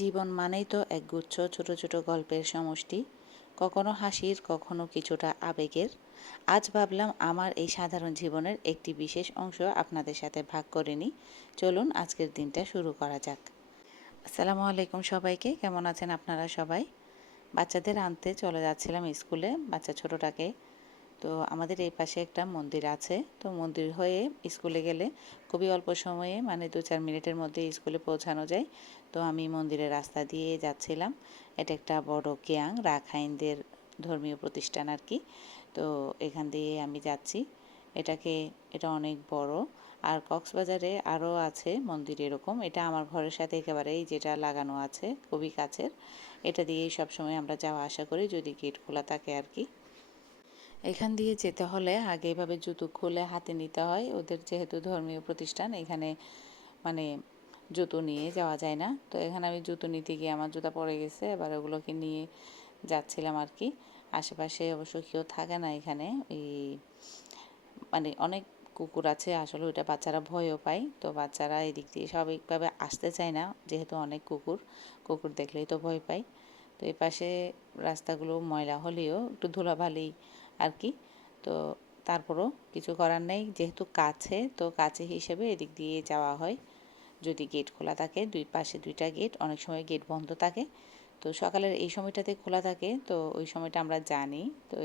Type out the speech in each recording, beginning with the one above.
জীবন মানেই তো একগুচ্ছ ছোট ছোট গল্পের সমষ্টি, কখনো হাসির, কখনো কিছুটা আবেগের। আজ ভাবলাম আমার এই সাধারণ জীবনের একটি বিশেষ অংশ আপনাদের সাথে ভাগ করে নিই। চলুন আজকের দিনটা শুরু করা যাক। আসসালামু আলাইকুম সবাইকে, কেমন আছেন আপনারা সবাই? বাচ্চাদের আনতে চলে যাচ্ছিলাম স্কুলে, বাচ্চা ছোটোটাকে। তো আমাদের এই পাশে একটা মন্দির আছে, তো মন্দির হয়ে স্কুলে গেলে খুবই অল্প সময়ে, মানে 2-4 মিনিটের মধ্যে স্কুলে পৌঁছানো যায়। তো আমি মন্দিরের রাস্তা দিয়ে যাচ্ছিলাম। এটা একটা বড় কেয়াং রাখাইনদের ধর্মীয় প্রতিষ্ঠান আর কি। তো এখান দিয়ে আমি যাচ্ছি। এটা অনেক বড়। আর কক্সবাজারে আরও আছে মন্দির এরকম। এটা আমার ঘরের সাথে একেবারেই যেটা লাগানো আছে, খুবই কাছের। এটা দিয়েই সবসময় আমরা যাওয়া আসা করি, যদি গেট খোলা থাকে আর কি। এখান দিয়ে যেতে হলে আগে এভাবে জুতো খুলে হাতে নিতে হয়, ওদের যেহেতু ধর্মীয় প্রতিষ্ঠান এখানে, মানে জুতো নিয়ে যাওয়া যায় না। তো এখানে আমি জুতো নিতে গিয়ে আমার জুতা পড়ে গেছে, এবার ওগুলোকে নিয়ে যাচ্ছিলাম আর কি। আশেপাশে অবশ্য কেউ থাকে না এখানে, এই মানে অনেক কুকুর আছে আসলে, ওইটা বাচ্চারা ভয়ও পায়। তো বাচ্চারা এদিক দিয়ে স্বাভাবিকভাবে আসতে চায় না, যেহেতু অনেক কুকুর, কুকুর দেখলেই তো ভয় পায়। তো এই পাশে রাস্তাগুলো ময়লা হলেও একটু ধুলাবালি আর কি। তো তারপরও কিছু করার নেই, যেহেতু কাছে, তো কাছে হিসেবে এদিক দিয়ে যাওয়া হয়। যদি গেট খোলা থাকে, দুই পাশে দুইটা গেট, অনেক সময় গেট বন্ধ থাকে। তো সকালের এই সময়টাতে খোলা থাকে, তো ওই সময়টা আমরা জানি। তো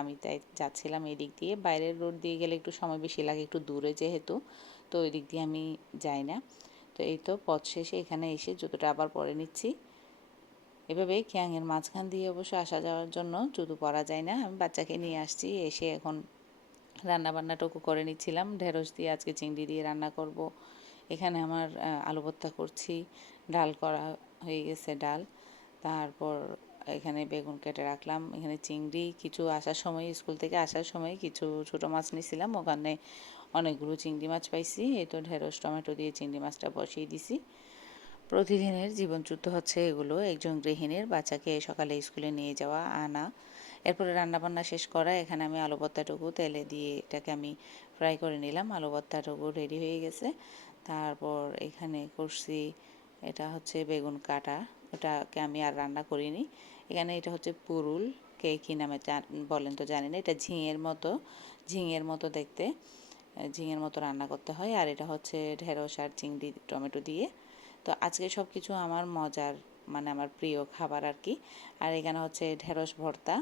আমি তাই যাচ্ছিলাম এই দিক দিয়ে। বাইরের রোড দিয়ে গেলে একটু সময় বেশি লাগে, একটু দূরে যেহেতু, তো ওই দিক দিয়ে আমি যাই না। তো এই তো পথ শেষে এখানে এসে জুতোটা আবার পরে নিচ্ছি। এভাবে ক্যাংয়ের মাঝখান দিয়ে অবশ্য আসা যাওয়ার জন্য জুতো পরা যায় না। আমি বাচ্চাকে নিয়ে আসছি, এসে এখন রান্না বান্নাটুকু করে নিচ্ছিলাম। ঢেঁড়স দিয়ে আজকে চিংড়ি দিয়ে রান্না করব। এখানে আমার আলু ভর্তা করছি, ডাল করা হয়ে গেছে, ডাল। তারপর এখানে বেগুন কেটে রাখলাম, এখানে চিংড়ি কিছু আসার সময়, স্কুল থেকে আসার সময় কিছু ছোটো মাছ নিয়েছিলাম, ওখানে অনেকগুলো চিংড়ি মাছ পাইছি। এই তো ঢেঁড়স টমেটো দিয়ে চিংড়ি মাছটা বসিয়ে দিছি। প্রতিদিনের জীবনযুদ্ধ হচ্ছে এগুলো, একজন গৃহিণীর, বাচ্চাকে সকালে স্কুলে নিয়ে যাওয়া আনা, এরপরে রান্নাবান্না শেষ করা। এখানে আমি আলু ভর্তাটুকু তেলে দিয়ে এটাকে আমি ফ্রাই করে নিলাম, আলু ভর্তাটুকু রেডি হয়ে গেছে। তারপর এখানে করছি, এটা হচ্ছে বেগুন কাটা, ওটাকে আমি আর রান্না করিনি। এখানে এটা হচ্ছে পুরুল, কে কী নামে বলেন তো জানি না, এটা ঝিঙের মতো দেখতে, ঝিঙের মতো রান্না করতে হয়। আর এটা হচ্ছে ঢেঁড়স আর চিংড়ি টমেটো দিয়ে। তো আজকে সব কিছু আমার মজার, মানে আমার প্রিয় খাবার আর কি। আর এখানে হচ্ছে ঢেঁড়স ভর্তা।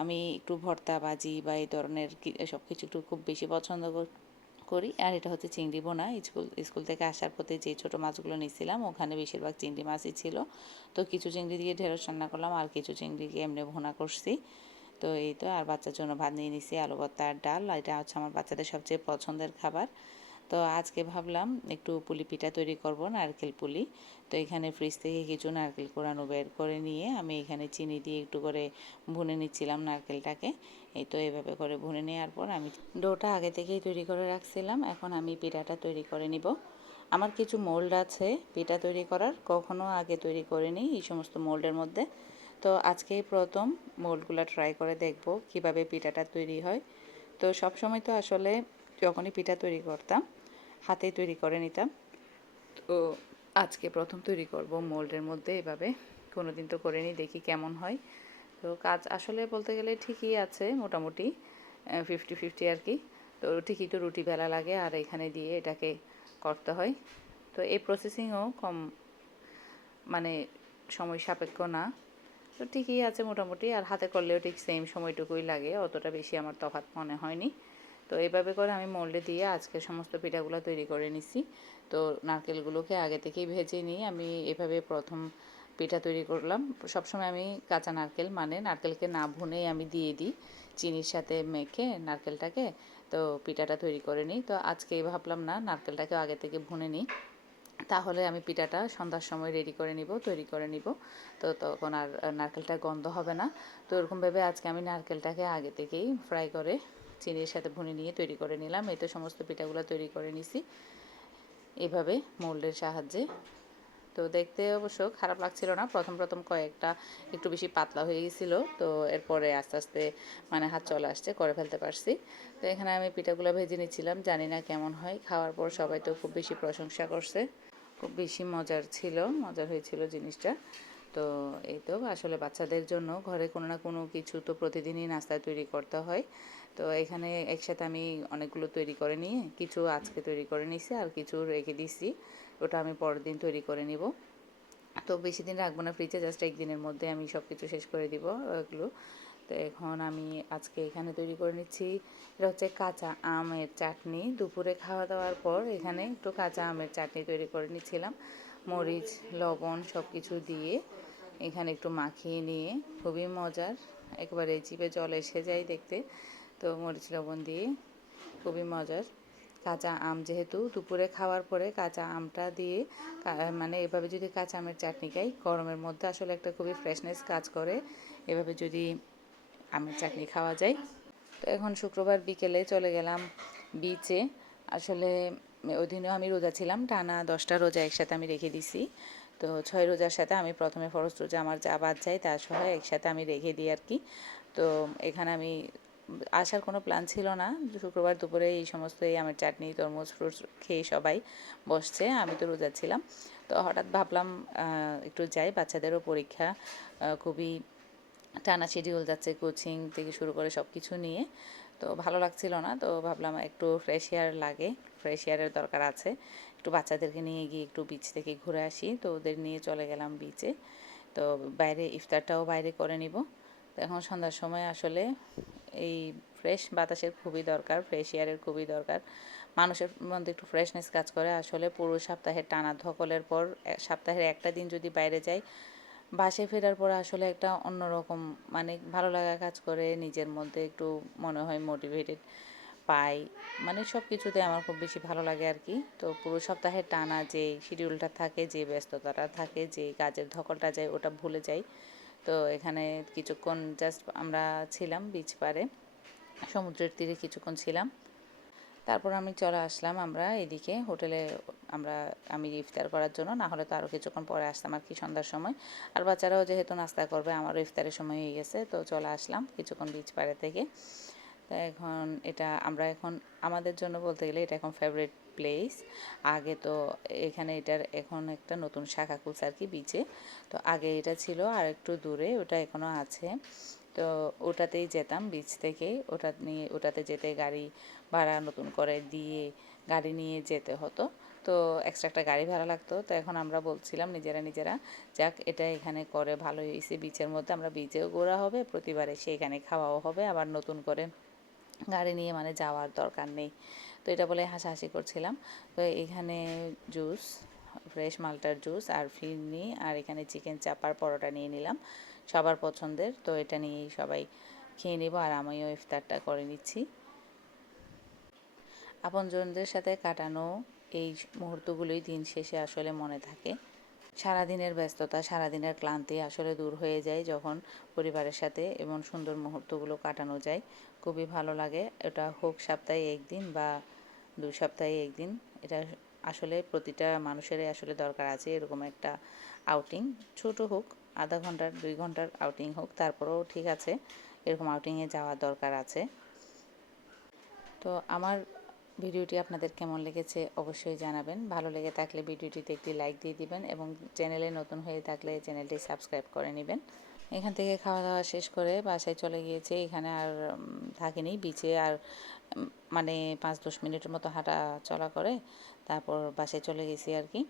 আমি একটু ভর্তা ভাজি বা এই ধরনের সব কিছু একটু খুব বেশি পছন্দ করি। আর এটা হচ্ছে চিংড়ি বোনা। স্কুল থেকে আসার পথে যে ছোটো মাছগুলো নিয়েছিলাম, ওখানে বেশিরভাগ চিংড়ি মাছই ছিল। তো কিছু চিংড়ি দিয়ে ঢেঁড়স রান্না করলাম, আর কিছু চিংড়িকে এমনি ভুনা করছি। তো এই তো, আর বাচ্চার জন্য ভাত নিয়ে নিছি, আলু ভর্তা আর ডাল। এটা হচ্ছে আমার বাচ্চাদের সবচেয়ে পছন্দের খাবার। তো আজকে ভাবলাম একটু পুলি পিঠা তৈরি করব, নারকেল পুলি। তো এখানে ফ্রিজ থেকে কিছু নারকেল কোড়ানো বের করে নিয়ে আমি এখানে চিনি দিয়ে একটু করে ভুনে নিচ্ছিলাম নারকেলটাকে। এই তো এভাবে করে ভুনে নেওয়ার পর আমি ডোটা আগে থেকেই তৈরি করে রাখছিলাম, এখন আমি পিঠাটা তৈরি করে নিব। আমার কিছু মোল্ড আছে পিঠা তৈরি করার, কখনো আগে তৈরি করিনি এই সমস্ত মোল্ডের মধ্যে। তো আজকেই প্রথম মোল্ডগুলো ট্রাই করে দেখব কিভাবে পিঠাটা তৈরি হয়। তো সবসময় তো আসলে যখনই পিঠা তৈরি করতাম হাতেই তৈরি করে নিতাম। তো আজকে প্রথম তৈরি করব মোল্ডের মধ্যে এভাবে, কোনো দিন তো করিনি, দেখি কেমন হয়। তো কাজ আসলে বলতে গেলে ঠিকই আছে, মোটামুটি 50-50 আর কি। তো ঠিকই তো রুটি বেলা লাগে, আর এখানে দিয়ে এটাকে করতে হয়। তো এই প্রসেসিংও কম, মানে সময় সাপেক্ষ না। তো ঠিকই আছে মোটামুটি, আর হাতে করলেও ঠিক সেম সময়টুকুই লাগে, অতটা বেশি আমার তফাৎ মনে হয়নি। তো এইভাবে করে আমি মোল্ডে দিয়ে আজকে সমস্ত পিঠাগুলো তৈরি করে নিছি। তো নারকেলগুলোকে আগে থেকেই ভেজে নিয়ে আমি এভাবে প্রথম পিঠা তৈরি করলাম। সবসময় আমি কাঁচা নারকেল, মানে নারকেলকে না ভুনেই আমি দিয়ে দিই চিনির সাথে মেখে নারকেলটাকে, তো পিঠাটা তৈরি করে নিই। তো আজকে ভাবলাম না, নারকেলটাকে আগে থেকে ভুনে নিই, তাহলে আমি পিঠাটা সন্ধ্যার সময় রেডি করে নিব, তৈরি করে নিব। তো তখন আর নারকেলটা গন্ধ হবে না। তো এরকমভাবে আজকে আমি নারকেলটাকে আগে থেকেই ফ্রাই করে চিনির সাথে ভুনে নিয়ে তৈরি করে নিলাম। এই তো সমস্ত পিঠাগুলো তৈরি করে নিছি এভাবে মোল্ডের সাহায্যে। তো দেখতে অবশ্য খারাপ লাগছিল না, প্রথম প্রথম কয়েকটা একটু বেশি পাতলা হয়ে গেছিলো। তো এরপরে আস্তে আস্তে মানে হাত চলে আসছে, করে ফেলতে পারছি। তো এখানে আমি পিঠাগুলো ভেজে নিচ্ছিলাম, জানি না কেমন হয়। খাওয়ার পর সবাই তো খুব বেশি প্রশংসা করছে, খুব বেশি মজার হয়েছিল জিনিসটা। তো এই তো আসলে বাচ্চাদের জন্য ঘরে কোনো না কোনো কিছু তো প্রতিদিনই নাস্তা তৈরি করতে হয়। তো এখানে একসাথে আমি অনেকগুলো তৈরি করে নিয়ে কিছু আজকে তৈরি করে নিছি আর কিছু রেখে দিছি, ওটা আমি পরের দিন তৈরি করে নিব। তো বেশি দিন রাখবো না ফ্রিজে, জাস্ট একদিনের মধ্যে আমি সব কিছু শেষ করে দিব ওগুলো। তো এখন আমি আজকে এখানে তৈরি করে নিচ্ছি, এটা হচ্ছে কাঁচা আমের চাটনি। দুপুরে খাওয়া দাওয়ার পর এখানে একটু কাঁচা আমের চাটনি তৈরি করে নিচ্ছিলাম, মরিচ লবণ সব কিছু দিয়ে এখানে একটু মাখিয়ে নিয়ে। খুবই মজার, একবারে জিভে জল এসে যায় দেখতে। তো মরিচ লবণ দিয়ে খুবই মজার। কাঁচা আম যেহেতু দুপুরে খাওয়ার পরে কাঁচা আমটা দিয়ে মানে এভাবে যদি কাঁচা আমের চাটনি খাই গরমের মধ্যে আসলে একটা খুবই ফ্রেশনেস কাজ করে এভাবে যদি আমের চাটনি খাওয়া যায়। তো এখন শুক্রবার বিকেলে চলে গেলাম বিচে। আসলে ওই দিনেও আমি রোজা ছিলাম, টানা 10টা রোজা একসাথে আমি রেখে দিছি। তো 6 রোজার সাথে আমি প্রথমে ফরজ রোজা আমার যা বাদ যায় তার সহ একসাথে আমি রেখে দিই আর কি। তো এখানে আমি আসার কোনো প্ল্যান ছিল না, শুক্রবার দুপুরে এই সমস্ত এই আমের চাটনি তরমুজ ফ্রুটস খেয়ে সবাই বসছে, আমি তো রোজা ছিলাম। তো হঠাৎ ভাবলাম একটু যাই, বাচ্চাদেরও পরীক্ষা, খুবই টানা শিডিউল যাচ্ছে, কোচিং থেকে শুরু করে সব কিছু নিয়ে। তো ভালো লাগছিল না, তো ভাবলাম একটু ফ্রেশ এয়ার লাগে, ফ্রেশ এয়ারের দরকার আছে, একটু বাচ্চাদেরকে নিয়ে গিয়ে একটু বিচ থেকে ঘুরে আসি। তো ওদের নিয়ে চলে গেলাম বিচে। তো বাইরে ইফতারটাও বাইরে করে নিব। তো এখন সন্ধ্যার সময় আসলে এই ফ্রেশ বাতাসের খুবই দরকার, ফ্রেশ এয়ারের খুবই দরকার। মানুষের মধ্যে একটু ফ্রেশনেস কাজ করে। আসলে পুরো সপ্তাহের টানা ধকলের পর সপ্তাহের একটা দিন যদি বাইরে যাই, বাসায় ফেরার পর আসলে একটা অন্যরকম মানে ভালো লাগা কাজ করে, নিজের মধ্যে একটু মনে হয় মোটিভেটেড পাই, মানে সব কিছুতে আমার খুব বেশি ভালো লাগে আর কি। তো পুরো সপ্তাহের টানা যে শিডিউলটা থাকে, যে ব্যস্ততাটা থাকে, যে কাজের ধকলটা যায় ওটা ভুলে যাই। তো এখানে কিছুক্ষণ জাস্ট আমরা ছিলাম বিচ পাড়ে, সমুদ্রের তীরে কিছুক্ষণ ছিলাম। তারপর আমি চলে আসলাম আমরা এদিকে হোটেলে, আমি ইফতার করার জন্য, না হলে তো আরও কিছুক্ষণ পরে আসতাম আর কি সন্ধ্যার সময়। আর বাচ্চারাও যেহেতু নাস্তা করবে, আমারও ইফতারের সময় হয়ে গেছে, তো চলে আসলাম কিছুক্ষণ বিচ পাড়ে থেকে। তো এখন এটা আমরা এখন আমাদের জন্য বলতে গেলে এটা এখন ফেভারিট প্লেস। আগে তো এখানে এটার এখন একটা নতুন শাখা খুলছে আর কি বিচে। তো আগে এটা ছিল আর একটু দূরে, ওটা এখনও আছে। তো ওটাতেই যেতাম বিচ থেকে, ওটাতে যেতে গাড়ি ভাড়া নতুন করে দিয়ে গাড়ি নিয়ে যেতে হতো। তো এক্সট্রা একটা গাড়ি ভাড়া লাগতো। তো এখন আমরা বলছিলাম নিজেরা যাক এটা এখানে করে ভালো হয়েছে, বিচের মধ্যে আমরা বিচেও ঘোরা হবে, প্রতিবার এসে এখানে খাওয়াও হবে, আবার নতুন করে গাড়ি নিয়ে মানে যাওয়ার দরকার নেই। তো এটা বলে হাসাহাসি করছিলাম। তো এখানে জুস, ফ্রেশ মালটার জুস আর ফিরনি, আর এখানে চিকেন চাপ আর পরোটা নিয়ে নিলাম সবার পছন্দের। তো এটা নিয়েই সবাই খেয়ে নেব আর আমিও ইফতারটা করে নিচ্ছি। আপনজনদের সাথে কাটানো এই মুহূর্তগুলোই দিন শেষে আসলে মনে থাকে। সারাদিনের ব্যস্ততা, সারাদিনের ক্লান্তি আসলে দূর হয়ে যায় যখন পরিবারের সাথে এমন সুন্দর মুহূর্তগুলো কাটানো যায়। খুবই ভালো লাগে। এটা হোক সপ্তাহে একদিন বা 2 সপ্তাহে একদিন, এটা আসলে প্রতিটা মানুষেরই আসলে দরকার আছে এরকম একটা আউটিং। ছোট হোক, আধা ঘন্টার 2 ঘন্টার আউটিং হোক, তারপরেও ঠিক আছে, এরকম আউটিংয়ে যাওয়া দরকার আছে। তো আমার ভিডিওটি আপনাদের কেমন লেগেছে অবশ্যই জানাবেন। ভালো লেগে থাকলে ভিডিওটিতে একটি লাইক দিয়ে দিবেন এবং চ্যানেলে নতুন হয়ে থাকলে চ্যানেলটি সাবস্ক্রাইব করে নেবেন। এখান থেকে খাওয়া দাওয়া শেষ করে বাসায় চলে গিয়েছে, এখানে আর থাকিনি বিচে আর মানে 5-10 মিনিটের মতো হাঁটা চলা করে তারপর বাসায় চলে গেছি আর কি।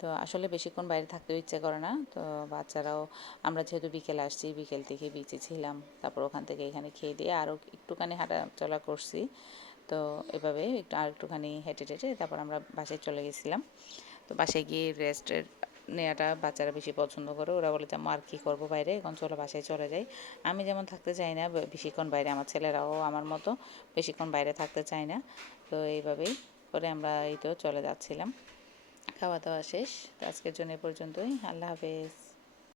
তো আসলে বেশিক্ষণ বাইরে থাকতেও ইচ্ছে করে না। তো বাচ্চারাও, আমরা যেহেতু বিকেলে আসছি, বিকেল থেকে বিচে ছিলাম, তারপর ওখান থেকে এখানে খেয়ে দিয়ে আরও একটুখানি হাঁটা চলা করছি। তো এভাবে আর একটুখানি হেঁটে টেটে তারপর আমরা বাসায় চলে গেছিলাম। তো বাসায় গিয়ে রেস্টের নেওয়াটা বাচ্চারা বেশি পছন্দ করে, ওরা বলে যে আর কী করবো বাইরে, এখন চলো বাসায় চলে যাই। আমি যেমন থাকতে চাই না বেশিক্ষণ বাইরে, আমার ছেলেরাও আমার মতো বেশিক্ষণ বাইরে থাকতে চায় না। তো এইভাবেই করে আমরা এই তো চলে যাচ্ছিলাম। খাওয়া দাওয়া শেষ। তো আজকের জন্য এ পর্যন্তই। আল্লাহ হাফেজ।